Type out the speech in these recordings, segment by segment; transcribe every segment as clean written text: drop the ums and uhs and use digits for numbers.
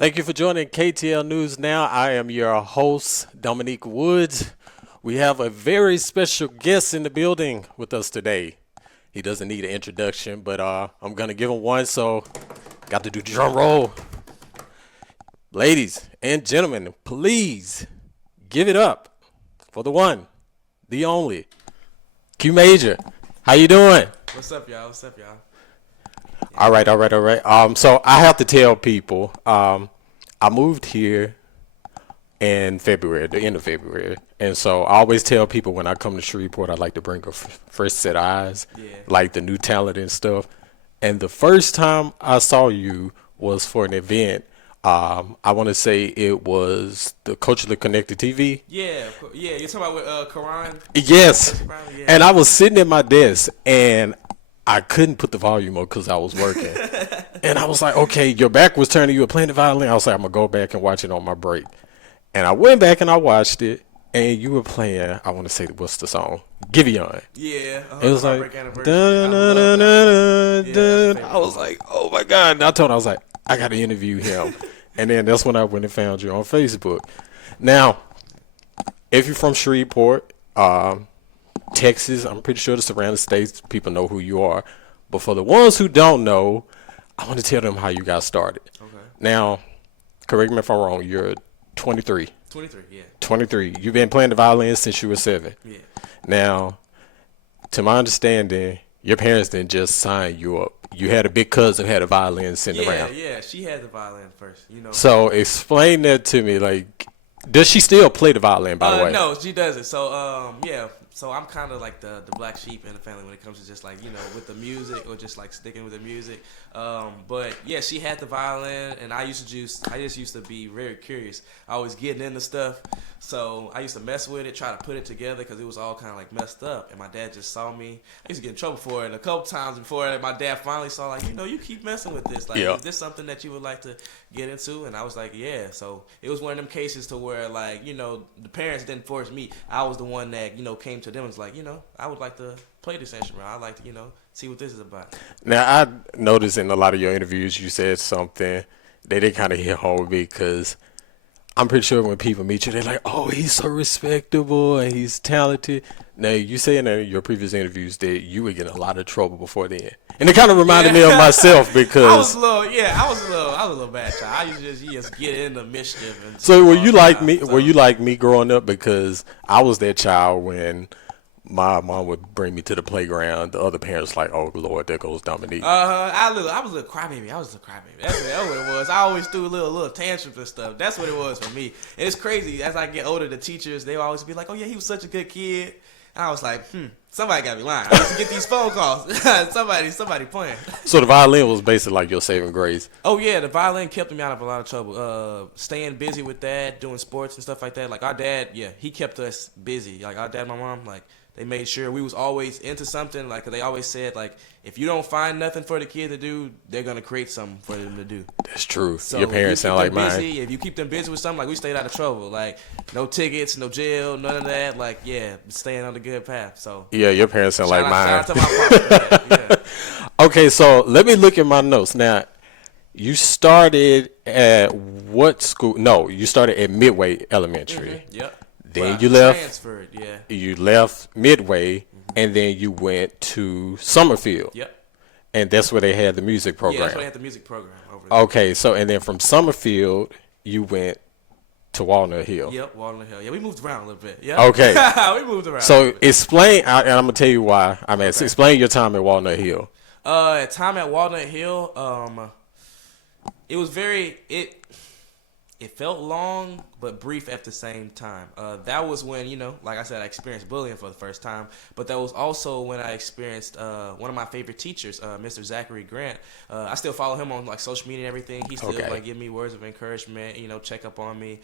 Thank you for joining KTL News Now. I am your host, Dominique Woods. We have a very special guest in the building with us today. He doesn't need an introduction, but I'm going to give him one, so got to do the drum roll. Ladies and gentlemen, please give it up for the one, the only, QMajor. How you doing? What's up, y'all? What's up, y'all? All right. So I have to tell people, I moved here in February, the end of February, and so I always tell people when I come to Shreveport, I like to bring a fresh set of eyes, like the new talent and stuff. And the first time I saw you was for an event. I want to say it was the Culturally Connected TV. Yeah. You're talking about with Karan? Yes. Yeah. And I was sitting at my desk and I couldn't put the volume up because I was working. And I was like, okay, your back was turning. You were playing the violin. I was like, I'm going to go back and watch it on my break. And I went back and I watched it. And you were playing, I want to say, what's the song? Giveon. Yeah. It was like, dun, dun, dun, dun, dun. I was like, oh my God. And I told him, I was like, I got to interview him. And then that's when I went and found you on Facebook. Now, if you're from Shreveport, Texas, I'm pretty sure the surrounding states, people know who you are. But for the ones who don't know, I want to tell them how you got started. Okay. Now, correct me if I'm wrong, you're 23. 23, yeah. 23. You've been playing the violin since you were 7. Yeah. Now, to my understanding, your parents didn't just sign you up. You had a big cousin who had a violin sitting around. Yeah. She had the violin first, you know. So explain that to me. Like, does she still play the violin, by the way? No, she doesn't. So, yeah. So I'm kind of like the black sheep in the family when it comes to just like, with the music or just like sticking with the music. But yeah, she had the violin, and I just used to be very curious. I was getting into stuff, so I used to mess with it, try to put it together because it was all kind of like messed up. And my dad just saw me. I used to get in trouble for it a couple times before my dad finally saw like, you keep messing with this. Like, is this something that you would like to get into? And I was like, yeah. So it was one of them cases to where like, the parents didn't force me. I was the one that, came to them and was like, I would like to play this instrument. I'd like to, see what this is about. Now, I noticed in a lot of your interviews you said something that they kind of hit home with me because I'm pretty sure when people meet you, they're like, oh, he's so respectable and he's talented. Now, you say in your previous interviews that you would get in a lot of trouble before then. And it kind of reminded me of myself because I was a little bad child. I used to just get into mischief. And so were you like me? Were you like me growing up? Because I was that child when my mom would bring me to the playground. The other parents like, oh Lord, there goes Dominique. I was a little crybaby. That's what it was. I always threw little tantrums and stuff. That's what it was for me. And it's crazy. As I get older, the teachers, they always be like, oh yeah, he was such a good kid. And I was like, somebody got me lying. I used to get these phone calls. somebody playing. So the violin was basically like your saving grace. Oh yeah, the violin kept me out of a lot of trouble. Staying busy with that, doing sports and stuff like that. Like our dad, he kept us busy. Like our dad and my mom, like they made sure we was always into something. Like they always said, like if you don't find nothing for the kid to do, they're gonna create something for them to do. That's true. So your parents sound like mine. If you keep them busy with something, like we stayed out of trouble. Like no tickets, no jail, none of that. Like staying on the good path. So yeah, your parents sound like mine. Shout out to my father. Okay, so let me look at my notes now. You started at what school? No, you started at Midway Elementary. Mm-hmm. Yep. Then you left. Transferred, yeah. You left Midway, and then you went to Summerfield. Yep. And that's where they had the music program. Yeah, that's where they had the music program over there. Okay, so and then from Summerfield, you went to Walnut Hill. Yep, Walnut Hill. Yeah, we moved around a little bit. Yeah. Okay. We moved around. So explain, and I'm gonna tell you why. Explain your time at Walnut Hill. Time at Walnut Hill, it was it felt long but brief at the same time. That was when, like I said, I experienced bullying for the first time. But that was also when I experienced one of my favorite teachers, Mr. Zachary Grant. I still follow him on like social media and everything. He still give me words of encouragement, check up on me.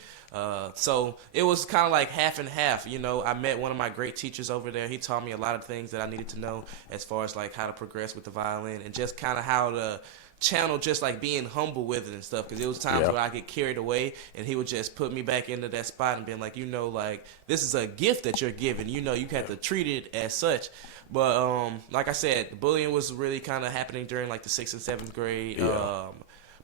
So it was kind of like half and half. I met one of my great teachers over there. He taught me a lot of things that I needed to know as far as like how to progress with the violin and just kind of how to channel just like being humble with it and stuff, because it was times where I get carried away and he would just put me back into that spot and being like, like this is a gift that you're given, you have to treat it as such. But like I said, the bullying was really kind of happening during like the 6th and 7th grade.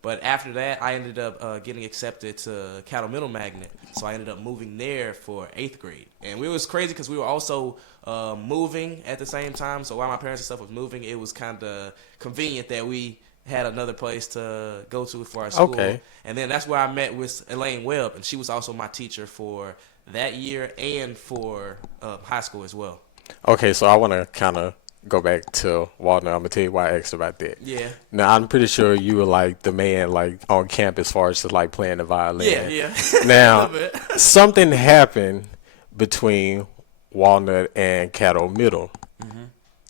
But after that, I ended up getting accepted to Cattle Middle Magnet. So I ended up moving there for 8th grade. And it was crazy because we were also moving at the same time. So while my parents and stuff was moving, it was kind of convenient that we had another place to go to for our school. Okay. And then that's where I met with Elaine Webb. And she was also my teacher for that year and for high school as well. Okay, so I want to kind of go back to Walnut. I'm gonna tell you why I asked about that. Yeah. Now I'm pretty sure you were like the man like on campus as far as to like playing the violin. Yeah, yeah. Now A little bit. something happened between Walnut and Cattle Middle.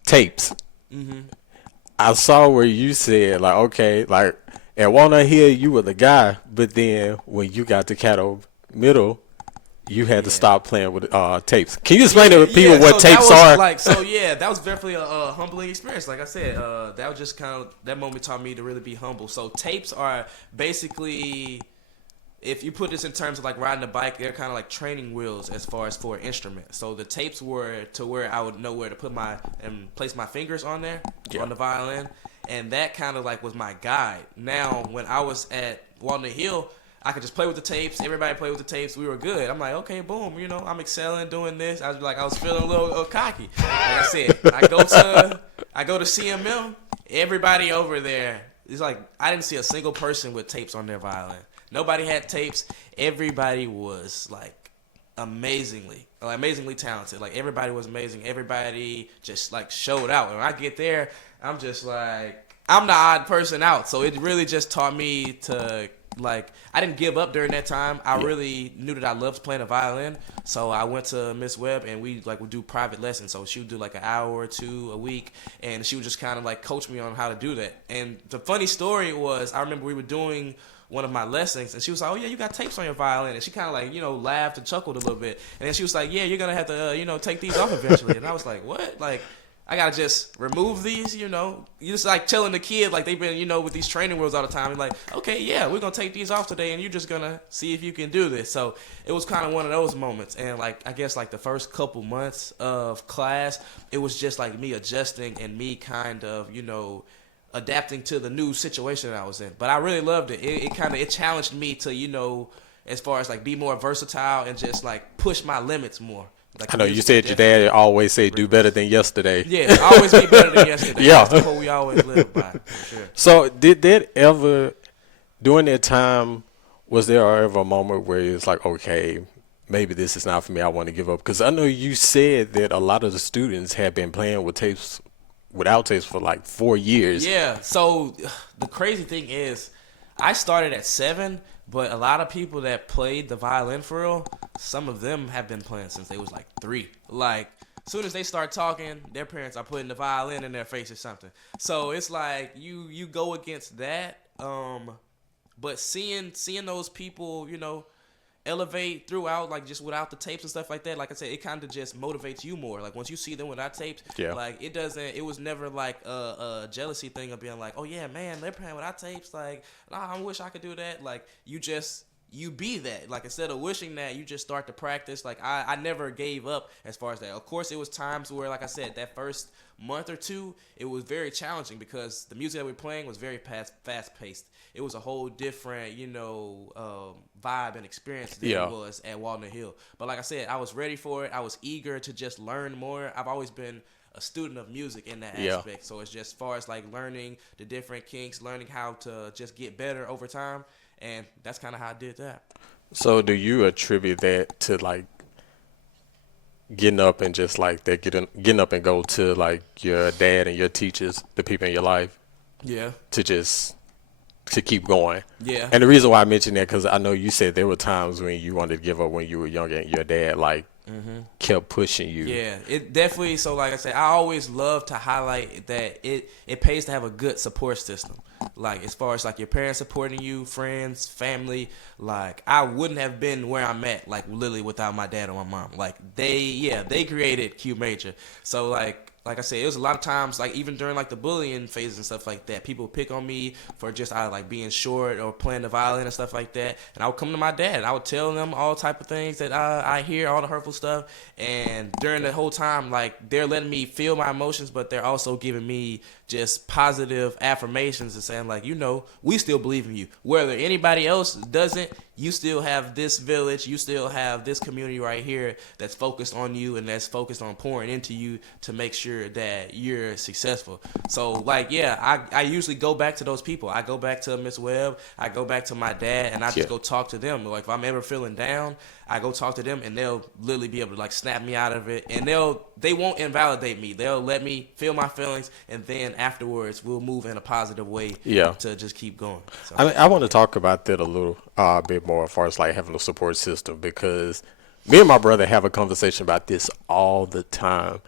Tapes. I saw where you said like, okay, like at Walnut Hill you were the guy, but then when you got to Cattle Middle, you had to Yeah. stop playing with tapes. Can you explain to people what so tapes that was are? that was definitely a humbling experience. Like I said, that was just kind of that moment taught me to really be humble. So tapes are basically, if you put this in terms of like riding a bike, they're kind of like training wheels as far as for an instrument. So the tapes were to where I would know where to put and place my fingers on there Yeah. on the violin, and that kind of like was my guide. Now when I was at Walnut Hill, I could just play with the tapes. Everybody played with the tapes. We were good. I'm like, okay, boom. I'm excelling doing this. I was feeling a little cocky. Like I said, I go to CMM. Everybody over there, it's like I didn't see a single person with tapes on their violin. Nobody had tapes. Everybody was like amazingly talented. Like everybody was amazing. Everybody just like showed out. When I get there, I'm just like I'm the odd person out. So it really just taught me to like I didn't give up during that time. I really knew that I loved playing the violin. So I went to Miss Webb and we like would do private lessons. So she would do like an hour or two a week and she would just kind of like coach me on how to do that. And the funny story was I remember we were doing one of my lessons and she was like, oh yeah, you got tapes on your violin. And she kind of like, laughed and chuckled a little bit. And then she was like, yeah, you're going to have to, take these off eventually. And I was like, what? Like, I gotta just remove these, You just like telling the kid like they've been, with these training wheels all the time. And like, okay, yeah, we're gonna take these off today, and you're just gonna see if you can do this. So it was kind of one of those moments. And like, I guess like the first couple months of class, it was just like me adjusting and me kind of, adapting to the new situation that I was in. But I really loved it. It challenged me to, as far as like be more versatile and just like push my limits more. Like I know you said your dad always say do better than yesterday. Yeah, always be better than yesterday. Yeah. That's what we always live by, for sure. So did that ever, during that time, was there ever a moment where it's like, okay, maybe this is not for me, I want to give up? Because I know you said that a lot of the students have been playing without tapes for like 4 years. Yeah, so the crazy thing is, I started at 7, but a lot of people that played the violin for real, some of them have been playing since they was like 3. Like, as soon as they start talking, their parents are putting the violin in their face or something. So it's like you go against that. But seeing those people, elevate throughout, like just without the tapes and stuff like that, like I said, it kind of just motivates you more. Like once you see them without tapes, like it was never like a jealousy thing of being like, oh yeah, man, they're playing without tapes, like, nah, I wish I could do that. Like you be that. Like instead of wishing that, you just start to practice. Like I never gave up as far as that. Of course, it was times where, like I said, that first month or two, it was very challenging because the music that we were playing was very fast paced. It was a whole different, vibe and experience than it was at Walnut Hill. But like I said, I was ready for it. I was eager to just learn more. I've always been a student of music in that aspect. So it's just as far as like learning the different kinks, learning how to just get better over time. And that's kind of how I did that. So do you attribute that to like getting up and just like that getting up and go to like your dad and your teachers, the people in your life, Yeah. to keep going? Yeah. And the reason why I mentioned that, because I know you said there were times when you wanted to give up when you were younger and your dad like kept pushing you. Yeah, it definitely. So like I said, I always love to highlight that it pays to have a good support system. Like as far as like your parents supporting you, friends, family. Like I wouldn't have been where I'm at, like literally without my dad or my mom. Like they created QMajor. So like like I said, it was a lot of times, like even during like the bullying phases and stuff like that, people would pick on me for just either like being short or playing the violin and stuff like that. And I would come to my dad and I would tell them all type of things that I hear, all the hurtful stuff. And during the whole time, like they're letting me feel my emotions, but they're also giving me just positive affirmations and saying like, we still believe in you. Whether anybody else doesn't, you still have this village, you still have this community right here that's focused on you and that's focused on pouring into you to make sure that you're successful. So like, yeah, I usually go back to those people. I go back to Miss Webb, I go back to my dad, and I just go talk to them. Like if I'm ever feeling down, I go talk to them and they'll literally be able to like snap me out of it, and they won't invalidate me. They'll let me feel my feelings, and then afterwards we'll move in a positive way to just keep going. So. I want to talk about that a little bit more as far as like having a support system, because me and my brother have a conversation about this all the time,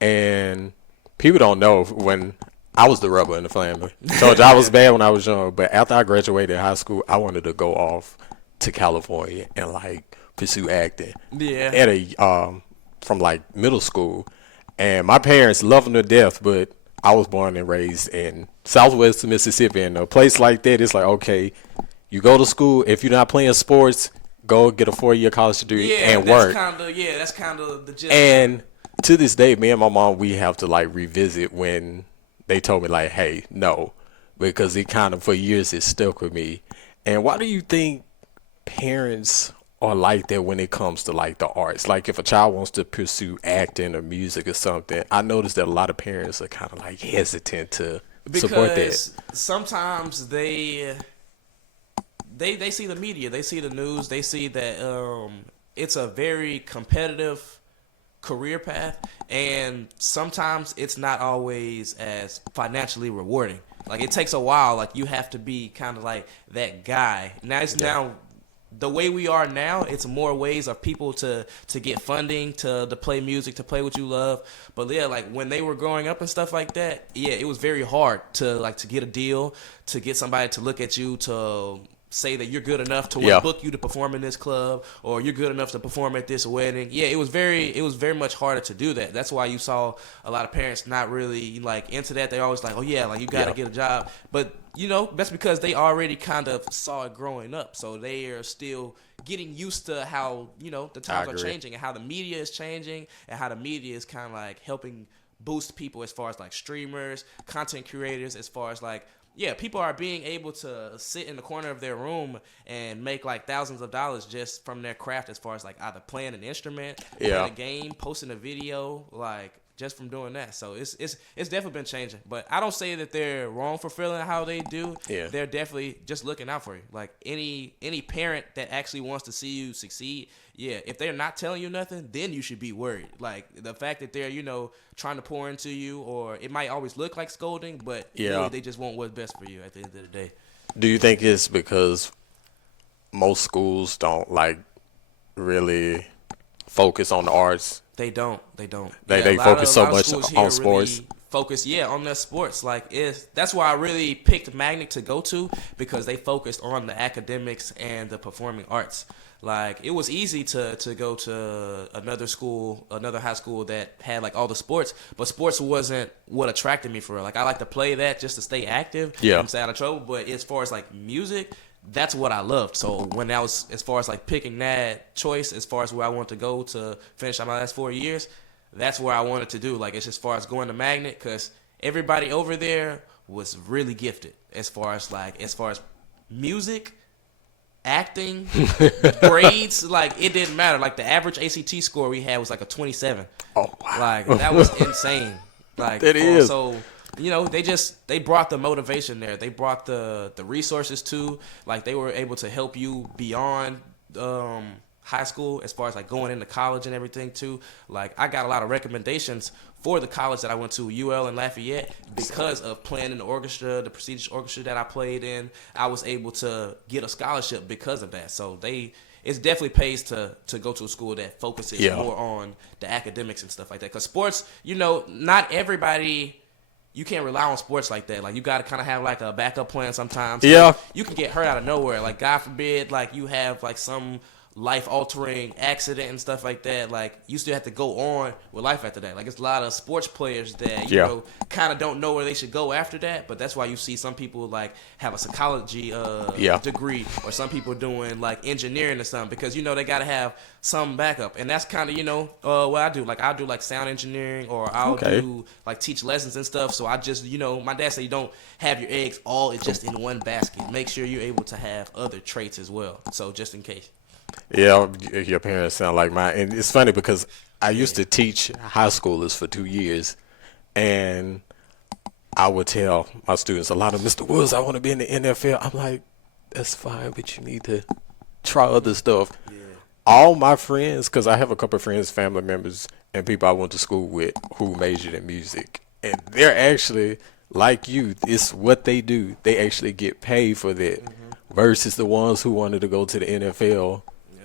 and people don't know when I was the rubber in the family. Told you I was bad when I was young, but after I graduated high school, I wanted to go off to California and like pursue acting. Yeah. At a from like middle school, and my parents love them to death, but I was born and raised in Southwest Mississippi, and a place like that, it's like, okay, you go to school. If you're not playing sports, go get a 4-year college degree and work. That's kind of the gist. And to this day, me and my mom, we have to like revisit when they told me like, hey, no, because it kind of for years it stuck with me. And why do you think parents are like that when it comes to like the arts? Like if a child wants to pursue acting or music or something, I noticed that a lot of parents are kind of like hesitant to support that. Because sometimes they see the media, they see the news, they see that it's a very competitive career path, and sometimes it's not always as financially rewarding. Like it takes a while. Like you have to be kind of like that guy. Now the way we are now, it's more ways of people to get funding to play music, to play what you love. But yeah, like when they were growing up and stuff like that, yeah, it was very hard to get a deal, to get somebody to look at you, to say that you're good enough to book you to perform in this club, or you're good enough to perform at this wedding. Yeah, it was very much harder to do that. That's why you saw a lot of parents not really like into that. They're always like, oh yeah, like you got to get a job. But that's because they already kind of saw it growing up. So they are still getting used to how, the times are changing and how the media is changing and how the media is kind of like helping boost people as far as like streamers, content creators, as far as like, yeah, people are being able to sit in the corner of their room and make like thousands of dollars just from their craft, as far as like either playing an instrument, playing a game, posting a video, like just from doing that. So it's definitely been changing. But I don't say that they're wrong for feeling how they do. Yeah. They're definitely just looking out for you. Like any parent that actually wants to see you succeed, yeah, if they're not telling you nothing, then you should be worried. Like the fact that they're, trying to pour into you, or it might always look like scolding, but really they just want what's best for you at the end of the day. Do you think it's because most schools don't like really focus on the arts? They don't. They focus so much on sports. Really focus, on their sports. Like that's why I really picked Magnet to go to, because they focused on the academics and the performing arts. Like it was easy to go to another high school that had like all the sports, but sports wasn't what attracted me for real. Like I like to play that just to stay active and stay out of trouble. But as far as like music, that's what I loved. So when I was, as far as like picking that choice, as far as where I wanted to go to finish out my last 4 years, that's where I wanted to do. Like it's as far as going to Magnet, because everybody over there was really gifted as far as music, acting, grades. Like it didn't matter. Like the average ACT score we had was like a 27. Oh wow! Like that was insane. Like it is. So they brought the motivation there. They brought the resources too. Like they were able to help you beyond high school, as far as like going into college and everything too. Like I got a lot of recommendations for the college that I went to, UL in Lafayette, because of playing in the orchestra, the prestigious orchestra that I played in. I was able to get a scholarship because of that. So it definitely pays to go to a school that focuses more on the academics and stuff like that. Because sports, not everybody. You can't rely on sports like that. Like you got to kind of have like a backup plan sometimes. Yeah. You can get hurt out of nowhere. Like God forbid, like you have like some life altering accident and stuff like that, like you still have to go on with life after that. Like it's a lot of sports players that you Yeah. know kind of don't know where they should go after that. But that's why you see some people like have a psychology Yeah. degree, or some people doing like engineering or something, because you know they got to have some backup. And that's kind of what I do. Like I'll do like sound engineering, or I'll Okay. do like teach lessons and stuff. So I just my dad said you don't have your eggs all just in one basket. Make sure you're able to have other traits as well. So just in case. Yeah, your parents sound like mine. And it's funny because I Yeah. used to teach high schoolers for 2 years, and I would tell my students a lot of Mr. Woods, I want to be in the NFL. I'm like, that's fine, but you need to try other stuff. Yeah. All my friends, because I have a couple of friends, family members, and people I went to school with who majored in music, and they're actually like you. It's what they do. They actually get paid for that, versus the ones who wanted to go to the NFL. Yeah.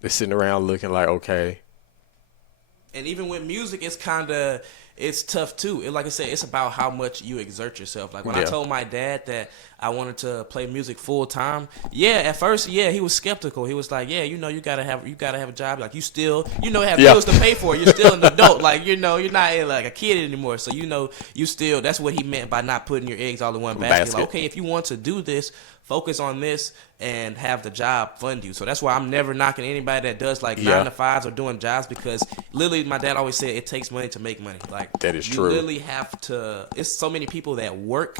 They're sitting around looking like, okay, And even with music, it's tough too. Like I said, it's about how much you exert yourself. Like when I Yeah. told my dad that I wanted to play music full time, at first, he was skeptical. He was like, you gotta have a job. Like you still, have Yeah. bills to pay for. You're still an adult. Like you're not like a kid anymore. So you still. That's what he meant by not putting your eggs all in one basket. Like, okay, if you want to do this, focus on this and have the job fund you. So that's why I'm never knocking anybody that does like Yeah. 9-to-5s or doing jobs, because literally my dad always said it takes money to make money. Like That is you true. literally have to. It's so many people that work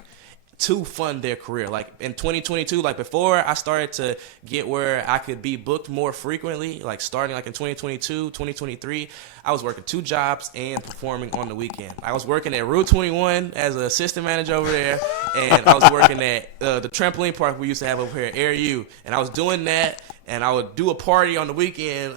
to fund their career. Like in 2022, like before I started to get where I could be booked more frequently, like starting like in 2022, 2023, I was working 2 jobs and performing on the weekend. I was working at Route 21 as an assistant manager over there, and I was working at the trampoline park we used to have over here at Air U, and I was doing that. And I would do a party on the weekend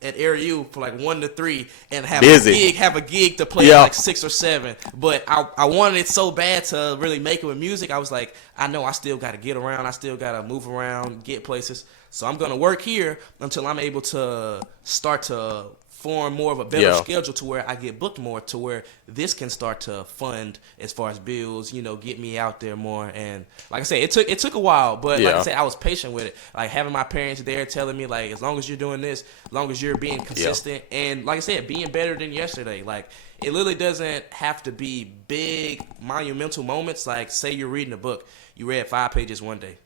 at Air U for like 1 to 3, and have Busy. a gig to play Yeah. at like 6 or 7. But I wanted it so bad to really make it with music. I was like, I know I still got to get around. I still got to move around, get places. So I'm gonna work here until I'm able to start to form more of a better Yeah. schedule, to where I get booked more, to where this can start to fund as far as bills, get me out there more. And like I said, it took a while, but like I Yeah. said, I was patient with it. Like having my parents there telling me like, as long as you're doing this, as long as you're being consistent, and like I said, being better than yesterday. Like it literally doesn't have to be big monumental moments. Like say you're reading a book, you read 5 pages one day.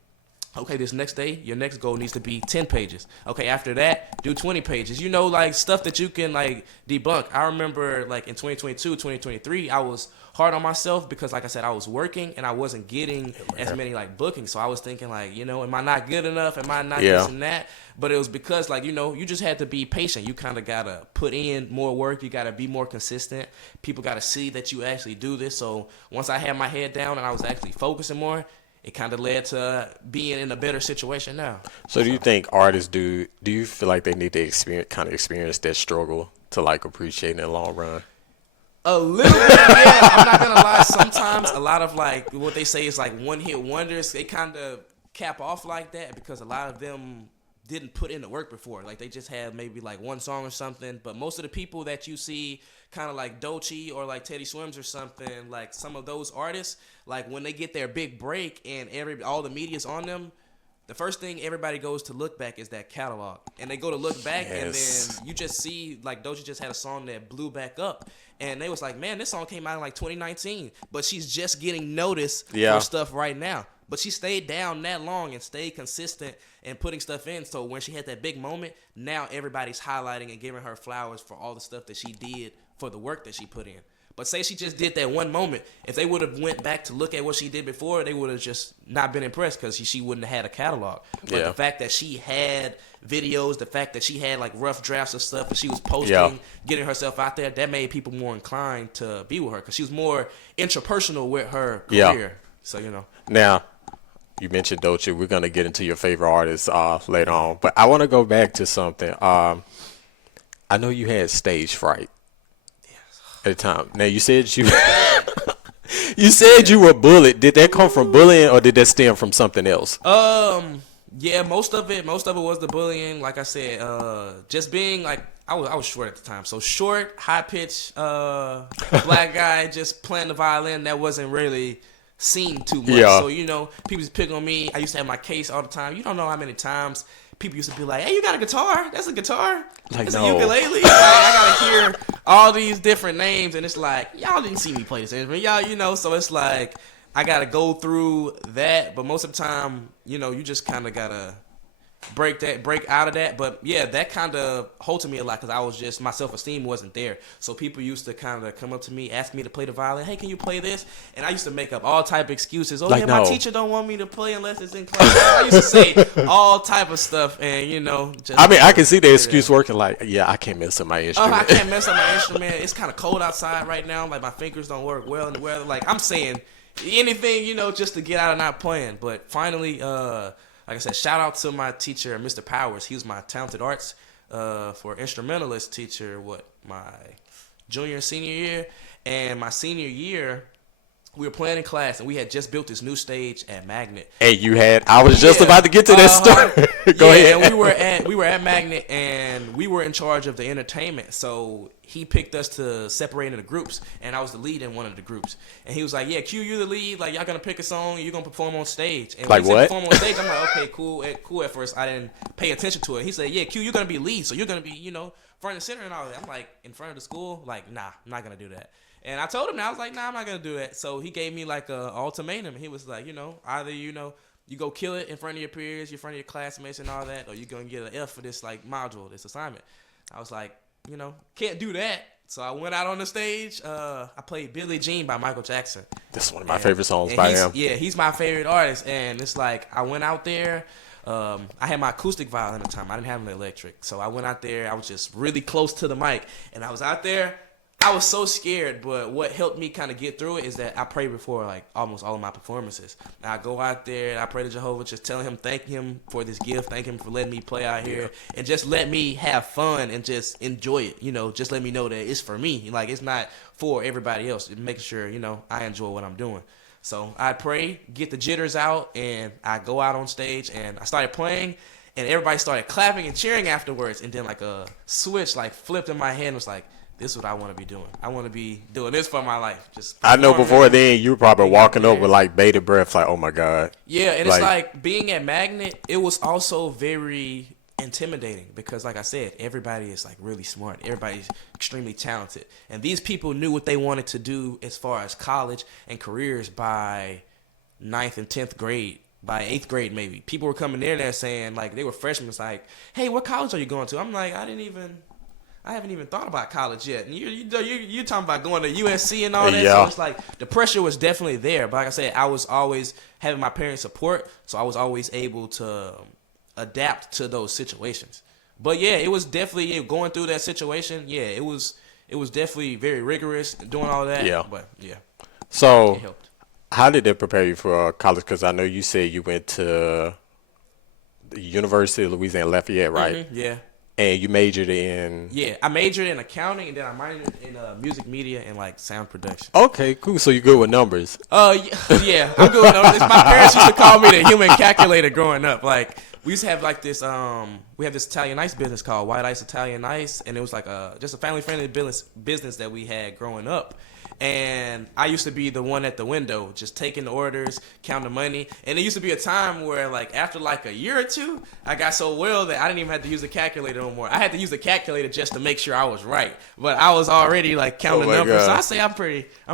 Okay, this next day, your next goal needs to be 10 pages. Okay, after that, do 20 pages. Like stuff that you can like debunk. I remember like in 2022, 2023, I was hard on myself because like I said, I was working and I wasn't getting as many like bookings. So I was thinking like, am I not good enough? Am I not Yeah. this and that? But it was because like, you just had to be patient. You kind of got to put in more work. You got to be more consistent. People got to see that you actually do this. So once I had my head down and I was actually focusing more, it kind of led to being in a better situation now. So do you think artists do you feel like they need to experience that struggle to like appreciate it in the long run? A little bit, yeah. I'm not gonna lie. Sometimes a lot of like what they say is like one hit wonders. They kind of cap off like that because a lot of them didn't put in the work before. Like they just had maybe like one song or something. But most of the people that you see, kind of like Doechii or like Teddy Swims or something, like some of those artists, like when they get their big break and all the media's on them, the first thing everybody goes to look back is that catalog. And they go to look back, Yes. and then you just see, like, Doechii just had a song that blew back up. And they was like, man, this song came out in, like, 2019. But she's just getting noticed Yeah. for stuff right now. But she stayed down that long and stayed consistent and putting stuff in. So when she had that big moment, now everybody's highlighting and giving her flowers for all the stuff that she did, for the work that she put in. But say she just did that one moment, if they would have went back to look at what she did before, they would have just not been impressed because she wouldn't have had a catalog. But Yeah. the fact that she had videos, the fact that she had like rough drafts of stuff that she was posting, Yeah. getting herself out there, that made people more inclined to be with her because she was more interpersonal with her Yeah. career. So, Now, you mentioned Doechii. We're gonna get into your favorite artists later on, but I want to go back to something. I know you had stage fright at the time. Now you said you said you were bullied. Did that come from bullying or did that stem from something else? Yeah, most of it was the bullying. Like I said, just being like I was short at the time, so short, high pitch, black guy just playing the violin. That wasn't really seen too much. Yeah. So, people just pick on me. I used to have my case all the time. You don't know how many times people used to be like, "Hey, you got a guitar? That's a guitar? Like, That's no. a ukulele?" Like, I gotta hear all these different names, and it's like, y'all didn't see me play this instrument. Y'all, so it's like I gotta go through that. But most of the time, you just kind of gotta break out of that. But yeah, that kind of halted me a lot because I was just, my self-esteem wasn't there. So people used to kind of come up to me, ask me to play the violin. "Hey, can you play this?" And I used to make up all type of excuses. "Oh, Like, yeah, my no. teacher don't want me to play unless it's in class." I used to say all type of stuff, and just I mean, I can see the yeah. excuse working. Like, yeah, I can't mess up my Oh, instrument. I can't mess up my instrument. It's kind of cold outside right now. Like, my fingers don't work well in the weather. Like, I'm saying anything, just to get out of not playing. But finally, like I said, shout out to my teacher, Mr. Powers. He was my talented arts for instrumentalist teacher, my junior and senior year. And my senior year, we were playing in class, and we had just built this new stage at Magnet. Hey, I was just about to get to that story. Go ahead. And we were at Magnet, and we were in charge of the entertainment. So he picked us to separate into groups, and I was the lead in one of the groups. And he was like, "Yeah, Q, you're the lead. Like, y'all gonna pick a song, and you're gonna perform on stage." And Like when he what? said perform on stage, I'm like, "Okay, cool." At first, I didn't pay attention to it. He said, "Yeah, Q, you're gonna be lead, so you're gonna be, front and center and all that." I'm like, in front of the school, like, nah, I'm not gonna do that. And I told him that. I was like, "Nah, I'm not gonna do that." So he gave me like a ultimatum. He was like, either you go kill it in front of your peers, in front of your classmates and all that, or you're gonna get an F for this like module, this assignment. I was like, can't do that. So I went out on the stage. I played Billie Jean by Michael Jackson. This is one of my favorite songs by him. Yeah, he's my favorite artist. And it's like, I went out there. I had my acoustic violin at the time. I didn't have an electric. So I went out there. I was just really close to the mic. And I was out there. I was so scared, but what helped me kind of get through it is that I pray before like almost all of my performances. I go out there and I pray to Jehovah, just telling him, thank him for this gift, thank him for letting me play out here, and just let me have fun and just enjoy it. Just let me know that it's for me. Like, it's not for everybody else. Making sure, I enjoy what I'm doing. So I pray, get the jitters out, and I go out on stage and I started playing. And everybody started clapping and cheering afterwards. And then like a switch like flipped in my head and was like, this is what I want to be doing. I want to be doing this for my life. Just I know before then you were probably walking there. up with like bated breath, like, oh my God. Yeah, and it's like being at Magnet, it was also very intimidating because, like I said, everybody is like really smart. Everybody's extremely talented. And these people knew what they wanted to do as far as college and careers by 9th and 10th grade. By 8th grade, maybe. People were coming there saying, like, they were freshmen. It's like, "Hey, what college are you going to?" I'm like, I haven't even thought about college yet. And you're talking about going to USC and all that. Yeah. So it's like the pressure was definitely there. But like I said, I was always having my parents' support, so I was always able to adapt to those situations. But yeah, it was definitely going through that situation. Yeah, it was definitely very rigorous doing all that. Yeah. But yeah, So it helped. how did that prepare you for college? Because I know you said you went to the University of Louisiana Lafayette, right? Mm-hmm, yeah. And you majored in... Yeah, I majored in accounting, and then I minored in music media and like sound production. Okay, cool. So you're good with numbers. Yeah, I'm good with numbers. My parents used to call me the human calculator growing up. Like, we used to have like this, we have this Italian ice business called White Ice Italian Ice, and it was like just a family-friendly business that we had growing up. And I used to be the one at the window, just taking the orders, counting the money. And there used to be a time where, like, after like a year or two, I got so well that I didn't even have to use the calculator no more. I had to use the calculator just to make sure I was right. But I was already like counting numbers. God. So I say I'm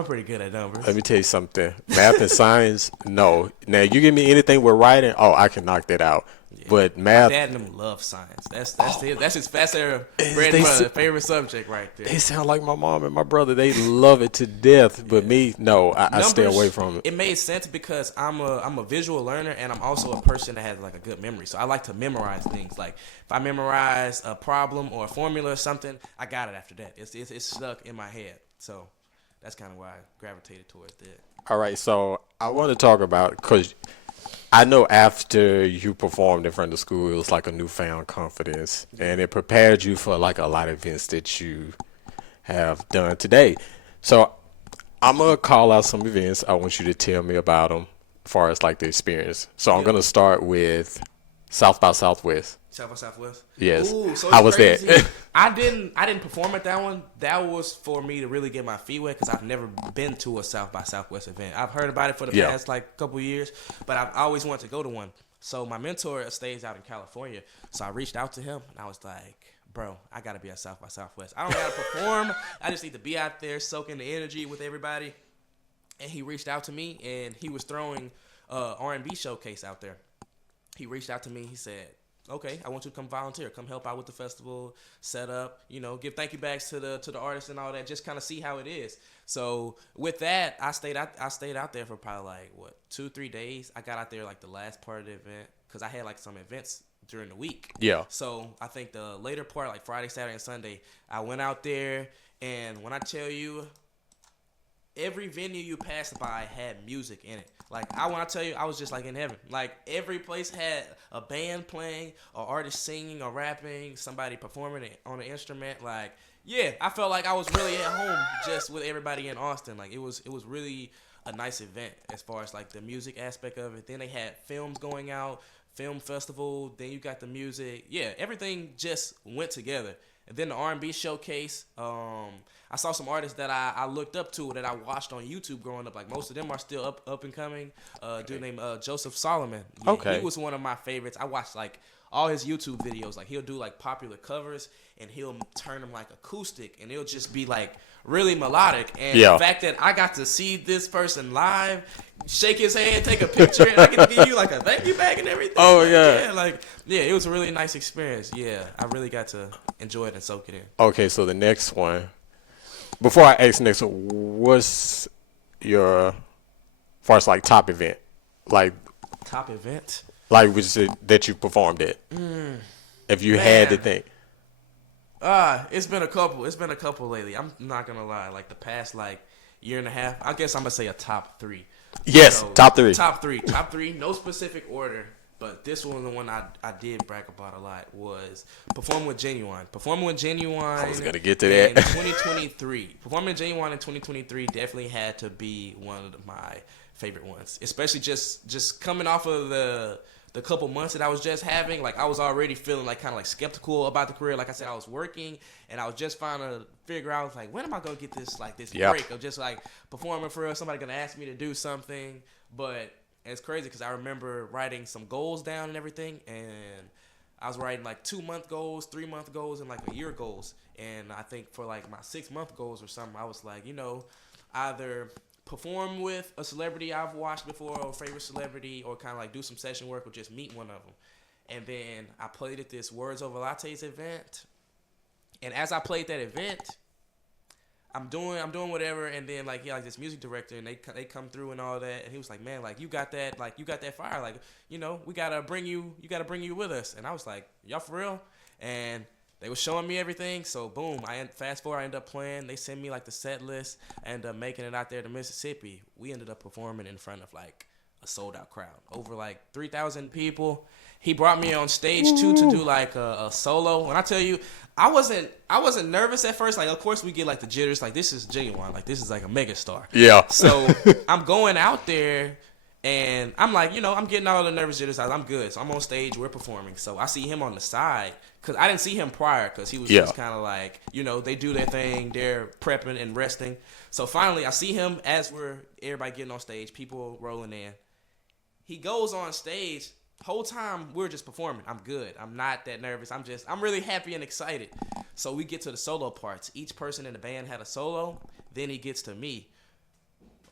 pretty good at numbers. Let me tell you something. Math and science, no. Now, you give me anything with writing, I can knock that out. But math, my dad and them love science. That's his bread and butter, favorite subject right there. They sound like my mom and my brother. They love it to death. But me, no, I stay away from it. It made sense because I'm a visual learner, and I'm also a person that has like a good memory. So I like to memorize things. Like if I memorize a problem or a formula or something, I got it after that. It's stuck in my head. So that's kind of why I gravitated towards that. All right, so I want to talk about, because I know after you performed in front of the school, it was like a newfound confidence, and it prepared you for like a lot of events that you have done today. So I'm going to call out some events. I want you to tell me about them as far as like the experience. So I'm going to start with South by Southwest. South by Southwest. Yes. Ooh, so How it's was crazy. that? I didn't perform at that one. That was for me to really get my feet wet because I've never been to a South by Southwest event. I've heard about it for the Yeah. past like couple years, but I've always wanted to go to one. So my mentor stays out in California, so I reached out to him and I was like, "Bro, I gotta be at South by Southwest. I don't gotta perform. I just need to be out there soaking the energy with everybody." And he reached out to me and he was throwing R&B showcase out there. He reached out to me. He said, "Okay, I want you to come volunteer, come help out with the festival, set up, give thank you bags to the artists and all that, just kind of see how it is." So with that, I stayed out there for probably like 2-3 days. I got out there like the last part of the event because I had like some events during the week. Yeah. So I think the later part, like Friday, Saturday, and Sunday, I went out there, and when I tell you, every venue you passed by had music in it. Like, I want to tell you, I was just like in heaven. Like, every place had a band playing, or artist singing or rapping, somebody performing it on an instrument. Like, yeah, I felt like I was really at home just with everybody in Austin. Like, it was really a nice event as far as like the music aspect of it. Then they had films going out, film festival. Then you got the music. Yeah, everything just went together. And then the R&B showcase. I saw some artists that I looked up to that I watched on YouTube growing up. Like, most of them are still up and coming. Dude named Joseph Solomon. Yeah, Okay. He was one of my favorites. I watched like all his YouTube videos. Like, he'll do like popular covers and he'll turn them like acoustic, and it'll just be like really melodic. And Yeah. the fact that I got to see this person live, shake his hand, take a picture, and I get to give you like a thank you bag and everything. Oh, Like, yeah. yeah, it was a really nice experience. Yeah, I really got to enjoy it and soak it in. Okay, so the next one. Before I ask next one, what's your first like top event, like Top event? which is that you performed at? If you had to Man. think. It's been a couple. It's been a couple lately. I'm not gonna lie. Like the past like year and a half, I guess I'm gonna say a top three. Yes, top three. Top three. No specific order, but this one, the one I did brag about a lot, was performing with Genuine. I was gonna get to that. in 2023. Performing with Genuine in 2023 definitely had to be one of my favorite ones, especially just coming off of the couple months that I was just having. Like, I was already feeling like kind of like skeptical about the career. Like I said, I was working and I was just trying to figure out like, when am I gonna get this Yep. break of just like performing for real? Somebody gonna ask me to do something. But it's crazy because I remember writing some goals down and everything, and I was writing like 2-month goals, 3-month goals, and like a year goals. And I think for like my 6-month goals or something, I was like, either perform with a celebrity I've watched before or a favorite celebrity, or kind of like do some session work or just meet one of them. And then I played at this Words Over Lattes event. And as I played that event, I'm doing whatever, and then like this music director, and they come through and all that, and he was like, "Man, like you got that fire, like we gotta bring you with us." And I was like, "Y'all for real?" And they were showing me everything, so boom, fast forward, I ended up playing. They sent me like the set list, I ended up making it out there to Mississippi. We ended up performing in front of like a sold out crowd, over like 3,000 people. He brought me on stage too to do like a solo. When I tell you, I wasn't nervous at first. Like, of course we get like the jitters. Like, this is Genuine. Like, this is like a mega star. Yeah. So I'm going out there, and I'm like, I'm getting all the nervous jitters out. I'm good. So I'm on stage. We're performing. So I see him on the side because I didn't see him prior because he was Yeah. just kind of like, they do their thing. They're prepping and resting. So finally, I see him as everybody getting on stage, people rolling in. He goes on stage. Whole time we're just performing. I'm good. I'm not that nervous. I'm really happy and excited. So we get to the solo parts. Each person in the band had a solo. Then he gets to me.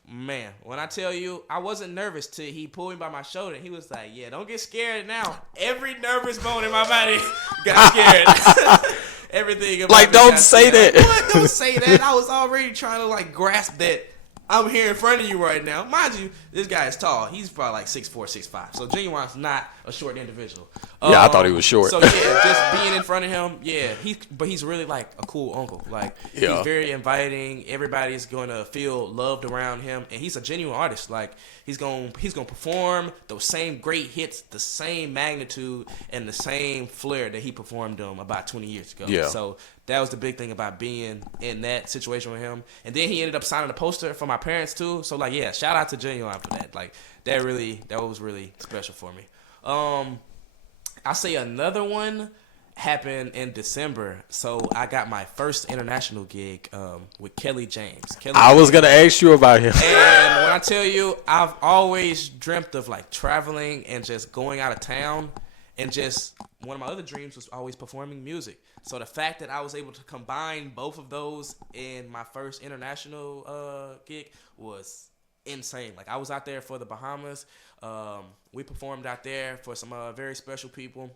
Man, when I tell you, I wasn't nervous till he pulled me by my shoulder. He was like, "Yeah, don't get scared now." Every nervous bone in my body got scared. Everything about Like, me don't got say scared. that. Like, what? Don't say that. I was already trying to like grasp that I'm here in front of you right now. Mind you, this guy is tall. He's probably like 6'4", 6'5". So Genuine's not a short individual. Yeah, I thought he was short. So yeah, just being in front of him, yeah. But he's really like a cool uncle. Like, Yeah. he's very inviting. Everybody's gonna feel loved around him, and he's a genuine artist. Like, he's gonna perform those same great hits, the same magnitude and the same flair that he performed them about 20 years ago. Yeah. So that was the big thing about being in that situation with him. And then he ended up signing a poster for my parents too. So like, yeah, shout out to Genuine for that. Like, that was really special for me. I say another one happened in December. So I got my first international gig with Kelly James. I was gonna ask you about him. And when I tell you, I've always dreamt of like traveling and just going out of town, and just one of my other dreams was always performing music. So the fact that I was able to combine both of those in my first international gig was insane. Like I was out there for the Bahamas. We performed out there for some very special people.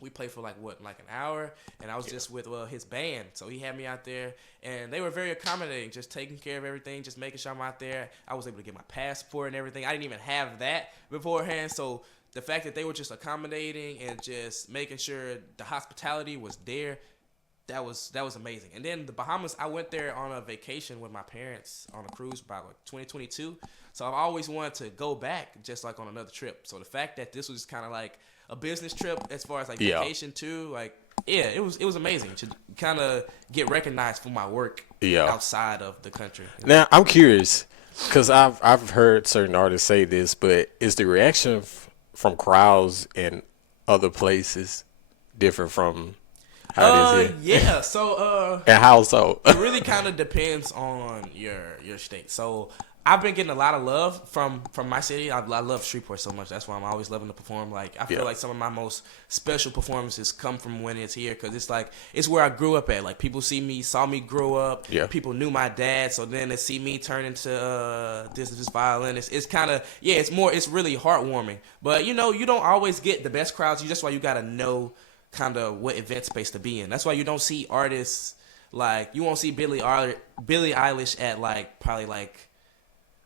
We played for like an hour, and I was just with his band. So he had me out there, and they were very accommodating, just taking care of everything, just making sure I'm out there. I was able to get my passport and everything. I didn't even have that beforehand. So the fact that they were just accommodating and just making sure the hospitality was there, that was amazing. And then the Bahamas, I went there on a vacation with my parents on a cruise by like 2022. So I've always wanted to go back just like on another trip. So the fact that this was kind of like a business trip as far as like vacation too, like it was amazing to kind of get recognized for my work outside of the country. Now I'm curious because I've heard certain artists say this, but is the reaction from crowds in other places different from how it is here? Yeah. So And how so? it really kind of depends on your state. So I've been getting a lot of love from my city. I love Shreveport so much. That's why I'm always loving to perform. Like I feel like some of my most special performances come from when it's here, because it's where I grew up at. Like people saw me grow up. Yeah. People knew my dad, so then they see me turn into this violinist. It's kind of it's really heartwarming. But you don't always get the best crowds. That's why you gotta know kind of what event space to be in. That's why you don't see artists like you won't see Billie Eilish at like probably like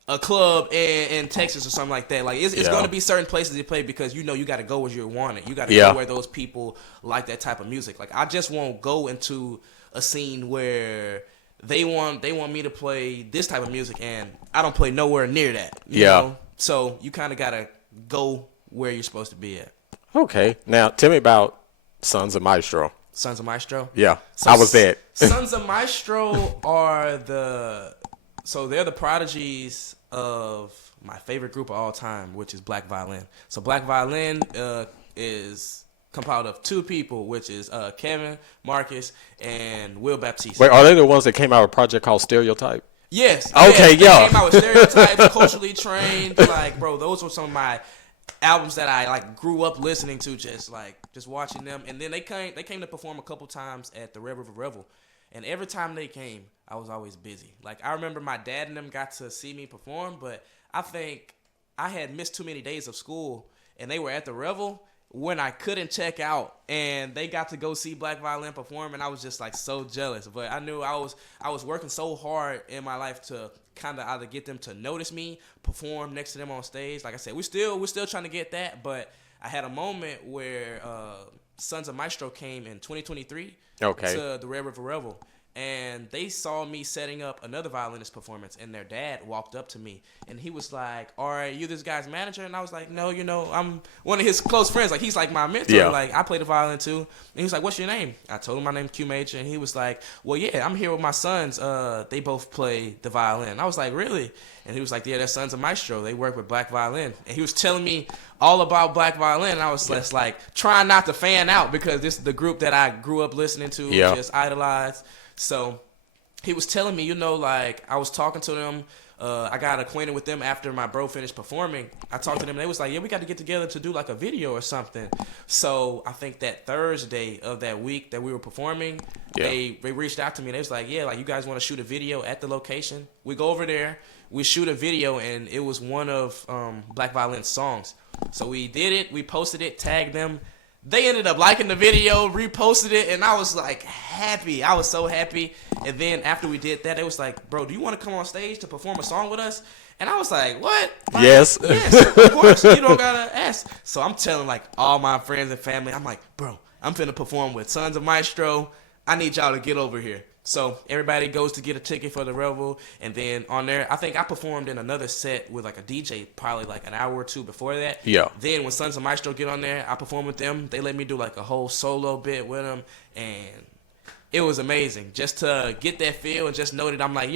a club in Texas or something like that. Like it's going to be certain places they play, because you got to go where you want it. You got to go where those people like that type of music. Like I just won't go into a scene where they want me to play this type of music and I don't play nowhere near that. You know? So you kind of got to go where you're supposed to be at. Okay. Now tell me about Sons of Maestro. Sons of Maestro? Yeah. So I was that. Sons of Maestro are they're the prodigies of my favorite group of all time, which is Black Violin. So Black Violin is compiled of two people, which is Kevin, Marcus, and Will Baptiste. Wait, are they the ones that came out with a project called Stereotype? Yes. Okay, They yeah. came out with Stereotypes, Culturally Trained. Like, bro, those were some of my albums that I like grew up listening to, just watching them. And then they came to perform a couple times at the Red River Revel. And every time they came, I was always busy. Like, I remember my dad and them got to see me perform, but I think I had missed too many days of school, and they were at the Revel when I couldn't check out, and they got to go see Black Violin perform, and I was just, like, so jealous. But I knew I was working so hard in my life to kind of either get them to notice me, perform next to them on stage. Like I said, we're still trying to get that, but I had a moment where Sons of Maestro came in 2023 to the Red River Revel, and they saw me setting up another violinist performance, and their dad walked up to me, and he was like, "All right, you this guy's manager?" And I was like, "No, I'm one of his close friends. Like, he's like my mentor. Yeah. Like, I play the violin too." And he was like, "What's your name?" I told him my name's QMajor, and he was like, "Well, yeah, I'm here with my sons. They both play the violin." And I was like, "Really?" And he was like, "Yeah, they're Sons of Maestro. They work with Black Violin." And he was telling me all about Black Violin, and I was just like trying not to fan out, because this is the group that I grew up listening to, just idolized. So he was telling me, like, I was talking to them. I got acquainted with them after my bro finished performing. I talked to them, and they was like, "Yeah, we got to get together to do like a video or something." So I think that Thursday of that week that we were performing, they reached out to me. They was like, "Yeah, like, you guys want to shoot a video at the location?" We go over there, we shoot a video, and it was one of Black Violin's songs. So we did it, we posted it, tagged them. They ended up liking the video, reposted it, and I was like happy. I was so happy. And then after we did that, they was like, "Bro, do you want to come on stage to perform a song with us?" And I was like, "What?" Like, yes. Yes, of course. You don't gotta ask. So I'm telling like all my friends and family, I'm like, "Bro, I'm finna perform with Sons of Maestro. I need y'all to get over here." So everybody goes to get a ticket for the Revel, and then on there, I think I performed in another set with like a DJ probably like an hour or two before that. Yeah. Then when Sons of Maestro get on there, I perform with them. They let me do like a whole solo bit with them, and it was amazing just to get that feel and just know that I'm like,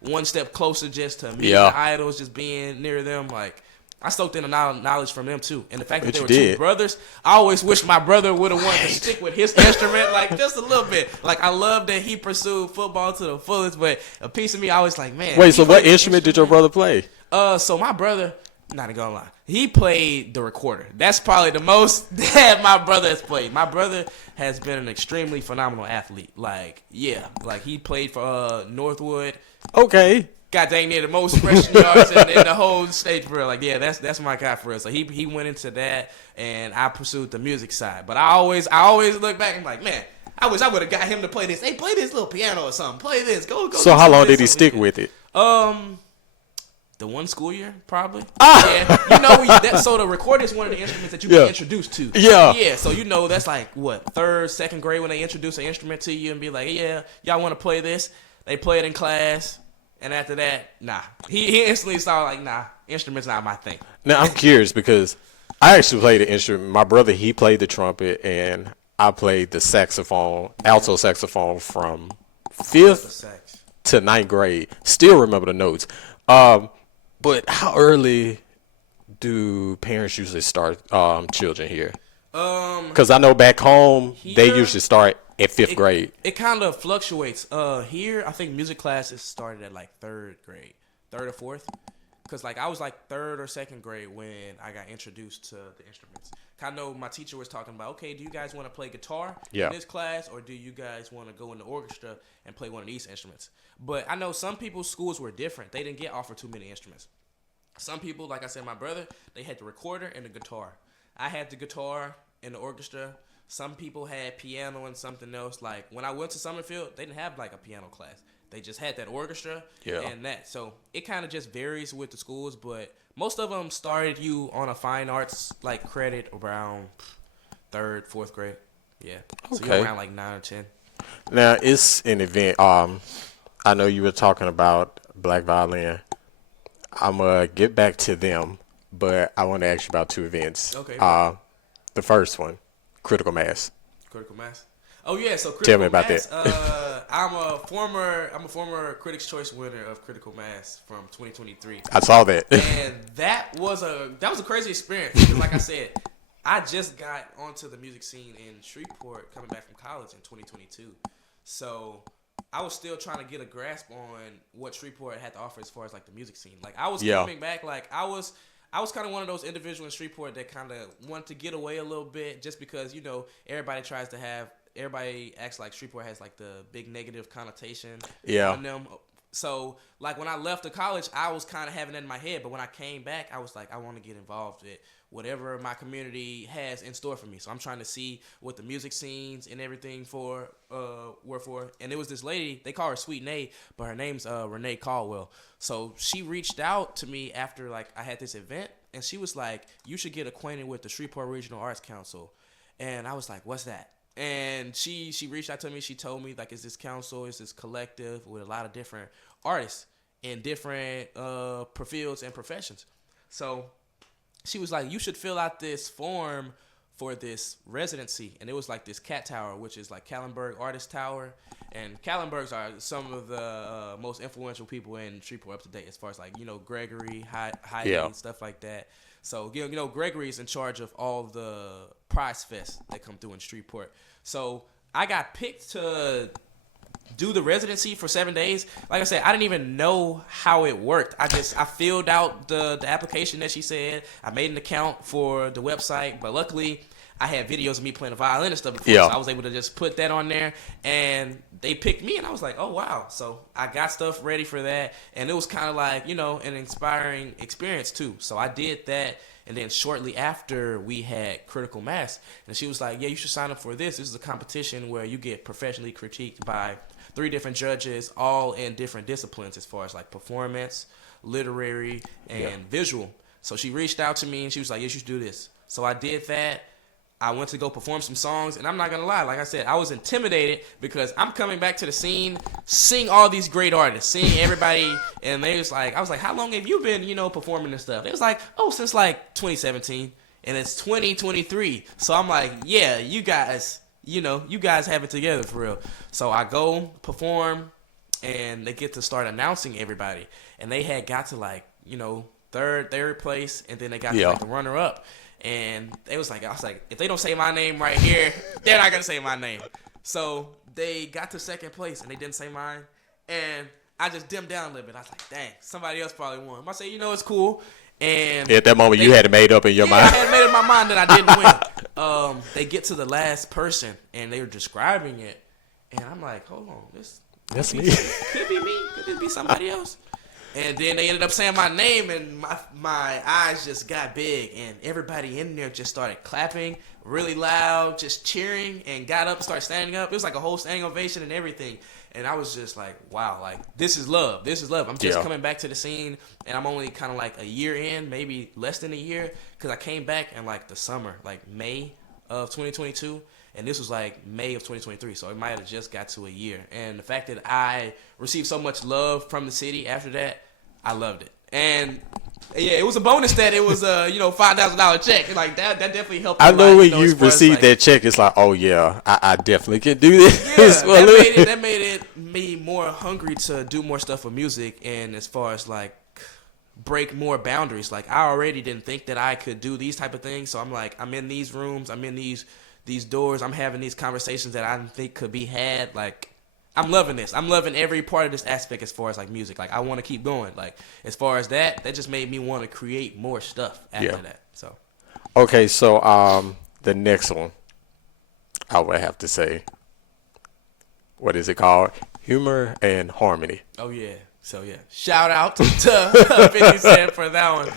one step closer just to meeting the idols, just being near them. Like, I soaked in the knowledge from them too, and the fact that Bet they you were did. two brothers. I always wish my brother would have wanted to stick with his instrument, like just a little bit. Like I love that he pursued football to the fullest, but a piece of me always like, man. Wait, he so what played an instrument did your brother play? So my brother, not gonna lie, he played the recorder. That's probably the most that my brother has played. My brother has been an extremely phenomenal athlete. Like, yeah, like he played for Northwood. Okay. Got dang near the most rushing yards in the whole state for real. Like, yeah, that's my guy for real. So he went into that, and I pursued the music side. But I always look back and like, man, I wish I would have got him to play this. Hey, play this little piano or something. Play this. Go. So how long did he stick with it? The one school year, probably. Yeah, so the recorder is one of the instruments that you get introduced to. Yeah. So that's like what, third, second grade when they introduce an instrument to you and be like, yeah, y'all want to play this? They play it in class, and after that, nah. He instantly started like, nah, instruments not my thing. Now I'm curious because I actually played the instrument. My brother, he played the trumpet, and I played the saxophone, alto saxophone from 5th to 9th grade. Still remember the notes. But how early do parents usually start children here? Because I know back home they usually start at 5th grade. It kind of fluctuates. Here I think music classes started at like 3rd grade, 3rd or 4th. Because like I was like 3rd or 2nd grade when I got introduced to the instruments. I know my teacher was talking about, okay, do you guys want to play guitar in this class, or do you guys want to go in the orchestra and play one of these instruments? But I know some people's schools were different. They didn't get offered too many instruments. Some people, like I said, my brother, they had the recorder and the guitar. I had the guitar and the orchestra. Some people had piano and something else. Like when I went to Summerfield, they didn't have like a piano class. They just had that orchestra and that. So it kind of just varies with the schools, but most of them started you on a fine arts like credit around 3rd, 4th grade. Yeah. So you're around like 9 or 10. Now it's an event. I know you were talking about Black Violin. I'm gonna get back to them, but I want to ask you about 2 events. Okay. The first one, Critical Mass. Critical Mass. Oh yeah, so Critical Tell me about Mass, that. I'm a former Critics' Choice winner of Critical Mass from 2023. I saw that. And that was a crazy experience. Because like I said, I just got onto the music scene in Shreveport coming back from college in 2022. So I was still trying to get a grasp on what Shreveport had to offer as far as like the music scene. Like I was coming back, like I was kind of one of those individuals in Shreveport that kind of wanted to get away a little bit, just because everybody acts like Shreveport has like the big negative connotation on them. So like when I left the college, I was kind of having that in my head, but when I came back, I was like, I want to get involved with whatever my community has in store for me. So I'm trying to see what the music scenes and everything were for. And it was this lady, they call her Sweet Nay, but her name's Renee Caldwell. So she reached out to me after like I had this event, and she was like, you should get acquainted with the Shreveport Regional Arts Council. And I was like, what's that? And she reached out to me. She told me like, it's this council, it's this collective with a lot of different artists in different fields and professions. So she was like, you should fill out this form for this residency. And it was like this Cat Tower, which is like Kallenberg Artist Tower. And Kallenbergs are some of the most influential people in Shreveport up to date, as far as like, Gregory, Heidi, and stuff like that. So, Gregory's in charge of all the prize fests that come through in Shreveport. So I got picked to do the residency for 7 days. Like I said, I didn't even know how it worked. I filled out the application that she said. I made an account for the website, but luckily I had videos of me playing the violin and stuff before, so I was able to just put that on there, and they picked me, and I was like, oh wow. So I got stuff ready for that, and it was kind of like, an inspiring experience too. So I did that, and then shortly after we had Critical Mass, and she was like, yeah, you should sign up for this. This is a competition where you get professionally critiqued by 3 different judges, all in different disciplines as far as like performance, literary, and visual. So she reached out to me, and she was like, yes, you should do this. So I did that. I went to go perform some songs, and I'm not going to lie. Like I said, I was intimidated because I'm coming back to the scene, seeing all these great artists, seeing everybody, and I was like, how long have you been, performing this stuff? It was like, since like 2017, and it's 2023. So I'm like, yeah, you guys have it together for real. So I go perform, and they get to start announcing everybody, and they had got to like, third place, and then they got to Yeah. like the runner up. And I was like, if they don't say my name right here, they're not gonna say my name. So they got to second place and they didn't say mine, and I just dimmed down a little bit. I was like, dang, somebody else probably won. I say, it's cool. And At that moment, you had it made up in your I mind. had made up in my mind that I didn't win. They get to the last person and they were describing it, and I'm like, hold on, That's could me. Could it be me? Could it be somebody else? And then they ended up saying my name, and my eyes just got big, and everybody in there just started clapping really loud, just cheering, and got up and started standing up. It was like a whole standing ovation and everything. And I was just like, wow, like, this is love. This is love. I'm just coming back to the scene, and I'm only kind of like a year in, maybe less than a year, because I came back in like the summer, like May of 2022. And this was like May of 2023, so it might have just got to a year. And the fact that I received so much love from the city after that, I loved it. And yeah, it was a bonus that it was a $5,000 check. Like that definitely helped. I know when as you far as, receive like, that check, it's like, oh yeah, I definitely can do this. Yeah, that made it me more hungry to do more stuff with music, and as far as like break more boundaries. Like I already didn't think that I could do these type of things, so I'm like, I'm in these rooms, I'm in these doors, I'm having these conversations that I didn't think could be had. Like I'm loving this. I'm loving every part of this aspect as far as like music. Like I want to keep going. Like as far as that just made me want to create more stuff after that. So Okay, so the next one, I would have to say, what is it called? Humor and Harmony. oh yeah. So yeah. Shout out to 50 Cent for that one.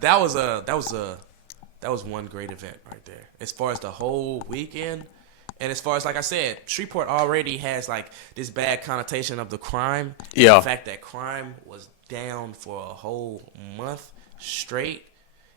That was one great event right there. As far as the whole weekend, and as far as, like I said, Shreveport already has like this bad connotation of the crime. And Yeah. the fact that crime was down for a whole month straight.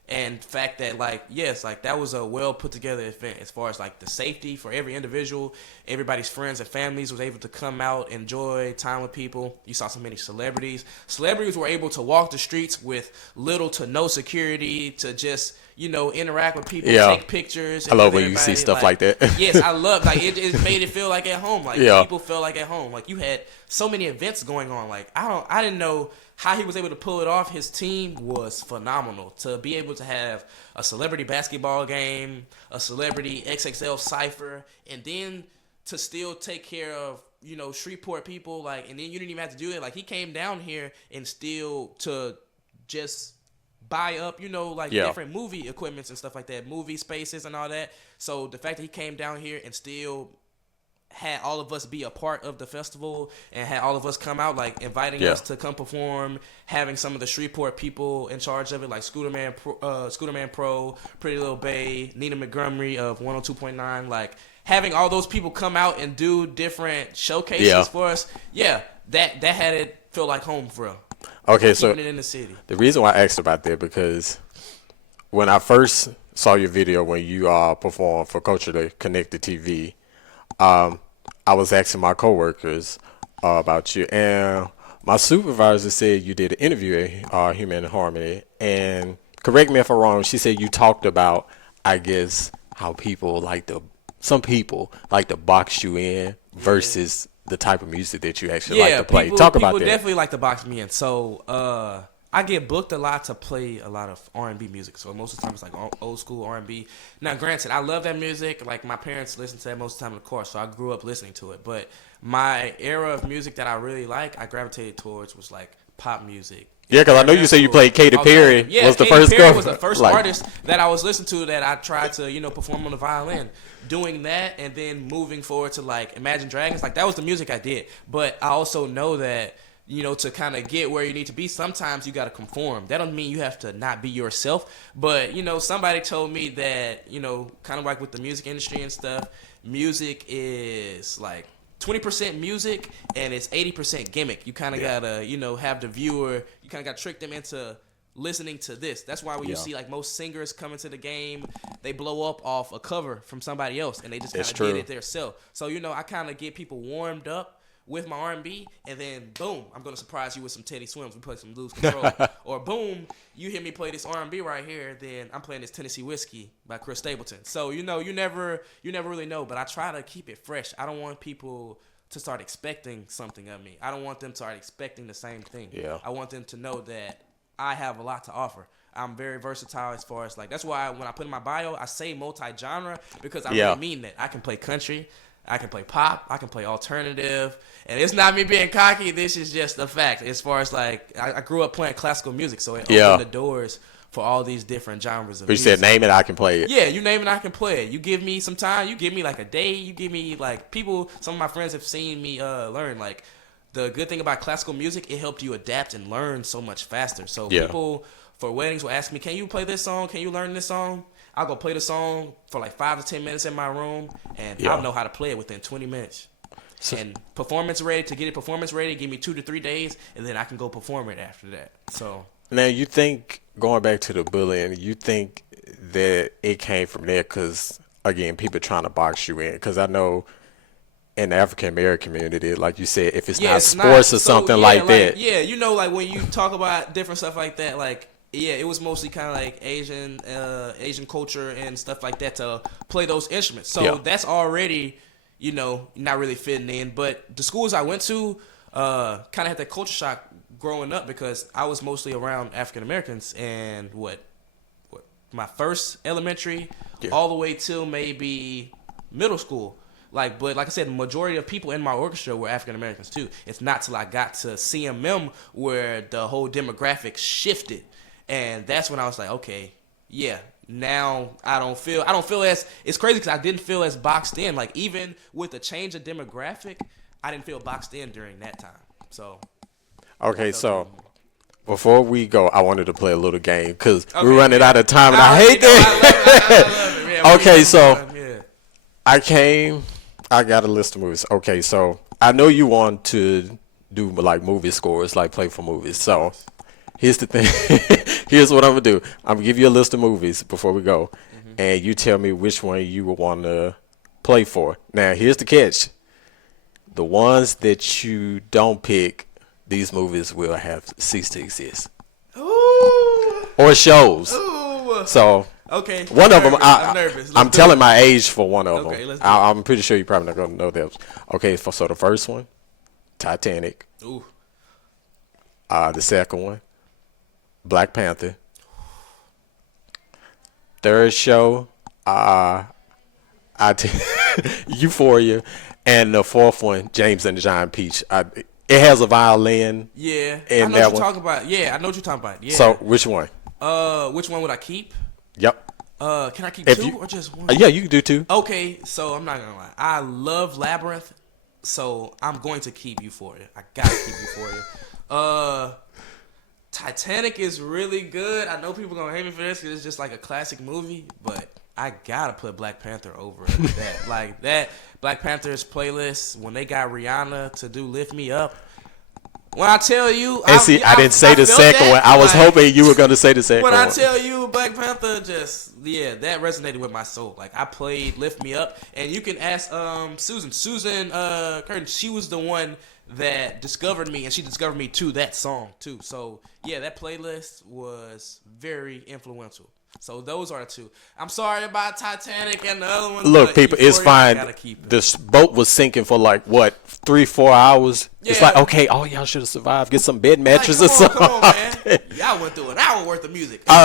And the fact that, like, yes, like that was a well put together event as far as like the safety for every individual, everybody's friends and families was able to come out, enjoy time with people. You saw so many celebrities. Celebrities were able to walk the streets with little to no security to just, interact with people, Yeah. take pictures. I love when you see stuff like that. Yes, I love, like, it made it feel like at home. Like Yeah. people felt like at home. Like you had so many events going on. Like I didn't know how he was able to pull it off. His team was phenomenal. To be able to have a celebrity basketball game, a celebrity XXL cipher, and then to still take care of, Shreveport people, like, and then you didn't even have to do it. Like he came down here and still to just buy up, different movie equipments and stuff like that, movie spaces and all that. So the fact that he came down here and still had all of us be a part of the festival and had all of us come out, like inviting us to come perform, having some of the Shreveport people in charge of it, like Scooter Man Pro, Pretty Little Bay, Nina Montgomery of 102.9, like having all those people come out and do different showcases for us. Yeah, that had it feel like home for real. Okay, so Keeping it in the city. the reason why I asked about that, because when I first saw your video when you performed for Culture to Connect the TV, I was asking my coworkers about you, and my supervisor said you did an interview at Human Harmony, and correct me if I'm wrong, she said you talked about, I guess, how some people like to box you in versus the type of music that you actually like to play. Talk about people that. definitely like to box me in. So I get booked a lot to play a lot of R&B music. So most of the time it's like old school R&B. Now, granted, I love that music. Like my parents listen to that most of the time in the car, so I grew up listening to it. But my era of music that I really like, I gravitated towards was like pop music. Yeah, because I know you say you played Katy Perry. Yeah, was the Katy first Perry girl. was the first artist that I was listening to that I tried to, perform on the violin. Doing that and then moving forward to like Imagine Dragons, like that was the music I did. But I also know that, to kind of get where you need to be, sometimes you got to conform. That don't mean you have to not be yourself. But, somebody told me that, kind of like with the music industry and stuff, music is like 20% music and it's 80% gimmick. You kind of got to, have the viewer, you kind of got to trick them into listening to this. That's why when you see like most singers come into the game, they blow up off a cover from somebody else and they just kind of get it themselves. So, I kind of get people warmed up with my R&B, and then boom, I'm gonna surprise you with some Teddy Swims. We play some Lose Control, or boom, you hear me play this R&B right here. Then I'm playing this Tennessee Whiskey by Chris Stapleton. So you never really know. But I try to keep it fresh. I don't want people to start expecting something of me. I don't want them to start expecting the same thing. Yeah. I want them to know that I have a lot to offer. I'm very versatile as far as like that's why when I put in my bio, I say multi-genre because I Yeah. really mean that. I can play country, I can play pop, I can play alternative, and it's not me being cocky. This is just a fact. As far as like I grew up playing classical music, so it Yeah. opened the doors for all these different genres of But you music. said name it, I can play it. Yeah, you name it, I can play it. You give me some time, you give me like a day, you give me like people. Some of my friends have seen me learn. Like the good thing about classical music, it helped you adapt and learn so much faster. So Yeah. people for weddings will ask me, "Can you play this song? Can you learn this song?" I'll go play the song for like 5 to 10 minutes in my room, and Yeah. I'll know how to play it within 20 minutes. And performance ready to get it performance ready, give me 2 to 3 days, and then I can go perform it after that. So Now, you think, going back to the bullying, you think that it came from there because, again, people trying to box you in? Because I know in the African American community, like you said, if it's not it's sports or so, something yeah, like that. Yeah, you know, like when you talk about different stuff like that, like yeah, it was mostly kind of like Asian culture and stuff like that to play those instruments. So Yeah. that's already, not really fitting in. But the schools I went to kind of had that culture shock growing up because I was mostly around African Americans and what my first elementary Yeah. all the way till maybe middle school. But like I said, the majority of people in my orchestra were African Americans too. It's not till I got to CMM where the whole demographic shifted, and that's when I was like, okay, yeah. Now I don't feel as it's crazy because I didn't feel as boxed in. Like even with the change of demographic, I didn't feel boxed in during that time. So Okay, so before we go, I wanted to play a little game because okay, we're running out of time, and I hate I that. love it, man. Okay, We so fun, yeah. I got a list of movies. Okay, so I know you want to do like movie scores, like play for movies. So here's the thing. Here's what I'm gonna do. I'm gonna give you a list of movies before we go, and you tell me which one you would want to play for. Now, here's the catch. The ones that you don't pick, these movies will have ceased to exist. Ooh, Or shows. ooh. So Okay. one of them, I'm nervous. I'm Let's do telling it. my age for one of Okay, them. let's do I'm pretty sure you're probably not gonna know those. Okay, so the first one, Titanic. Ooh. The second one, Black Panther. Third show, Euphoria, and the fourth one, James and the Giant Peach. It has a violin. Yeah. I And know that what one. you're talking about. Yeah, I know what you're talking about. Yeah. So which one? Which one would I keep? Yep. Can I keep If two you- or just one? Yeah, you can do two. Okay, so I'm not gonna lie. I love Labyrinth, so I'm going to keep Euphoria. I gotta keep Euphoria. Titanic is really good. I know people gonna hate me for this because it's just like a classic movie, but I gotta put Black Panther over that. Like that Black Panther's playlist when they got Rihanna to do "Lift Me Up." When I tell you, And see, I didn't say the felt second one. that, I was like, hoping you were going to say the second when one. I tell you Black Panther, that resonated with my soul. Like I played "Lift Me Up," and you can ask Susan Curtin. She was the one that discovered me, and she discovered me to that song too. So yeah, that playlist was very influential. So those are the two. I'm sorry about Titanic and the other one. Look, but people, it's Euphoria, I fine. gotta keep it. This boat was sinking for like, what, 3-4 hours? It's Yeah. like, okay, y'all should have survived. Get some bed Like, mattresses or come on, something. man. Y'all went through an hour worth of music. All right.